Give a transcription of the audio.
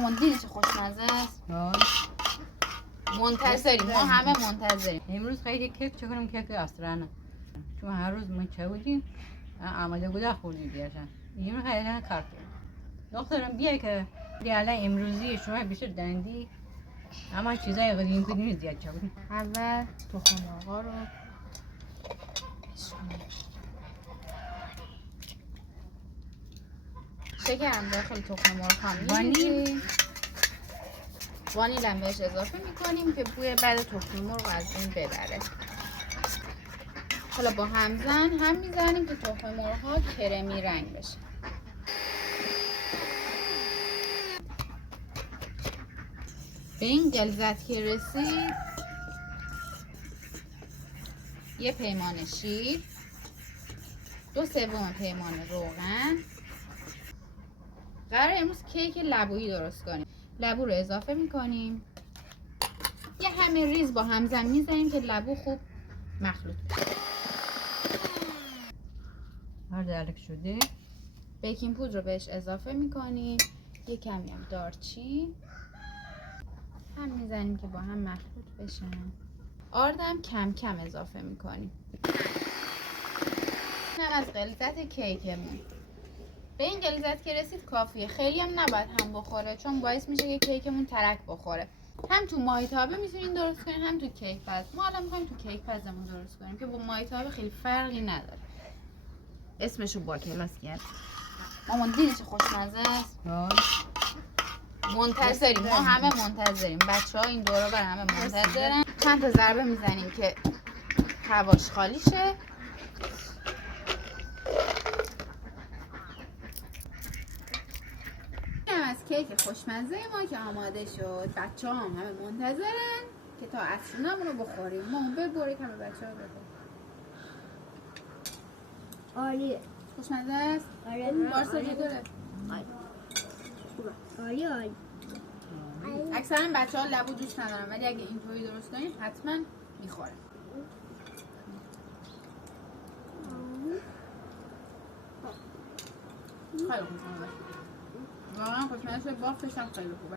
مامان دیدی چه خوشمزه است. منتظریم، ما همه منتظریم. امروز خیلی کیک چکنم، کیک آسترانه، چون هر روز من چه بودیم آماده بوده خوردیم بیاشن. امروز خیلی کار کردیم. دخترم بیا که الان امروزی شما بیشتر دندی، اما چیزای قدیمی زیاد چه بودیم. اول تخم مرغ رو شکرم داخل تخم مرغ هم می‌ریزیم. وانیل هم بهش اضافه میکنیم که بوی بعد تخم مرغ از این ببره. حالا با همزن هم میزنیم که تخم مرغ ها کرمی رنگ بشه. به این غلظت که رسید، یه پیمانه شیر، 2/3 پیمانه روغن. قرار امروز کیک لبویی درست کنیم. لبو رو اضافه میکنیم، یه همه ریز با همزن میزنیم که لبو خوب مخلوط بشه. هر درک شده بیکینگ پودر رو بهش اضافه میکنیم، یه کمی هم دارچین هم میزنیم که با هم مخلوط بشن. آردم کم کم اضافه میکنیم. اینم از غلظت کیکمون. به این غلظت که رسید کافیه، خیلی هم نباید هم بخوره چون باعث میشه که کیکمون ترک بخوره. هم تو مایتابه میتونین درست کنین، هم تو کیک پز. ما الان میخوایم تو کیک پزمون درست کنیم که با مایتابه خیلی فرقی نداره. اسمشو با کلاس کرد. مامان دیدی چه خوشمزه است. منتظریم، ما همه منتظریم. بچه‌ها این دورا بر همه منتظرن. چند تا ضربه میزنیم که هواش خالی شه. از کیک خوشمزه ما که آماده شد. بچه‌ها هم همه منتظرن که تا عصرونمون رو بخوریم. ما ببرید همه بچه‌ها بخوریم. عالیه. خوشمزه است؟ آره. بارسا چطوره؟ عالی. اکثرا بچه‌ها لبو دوست ندارن ولی اگه اینطوری درست کنیم حتما میخورن. خیلی خوشمزه. واقعا خوشمزه، بافتش هم خیلی خوبه.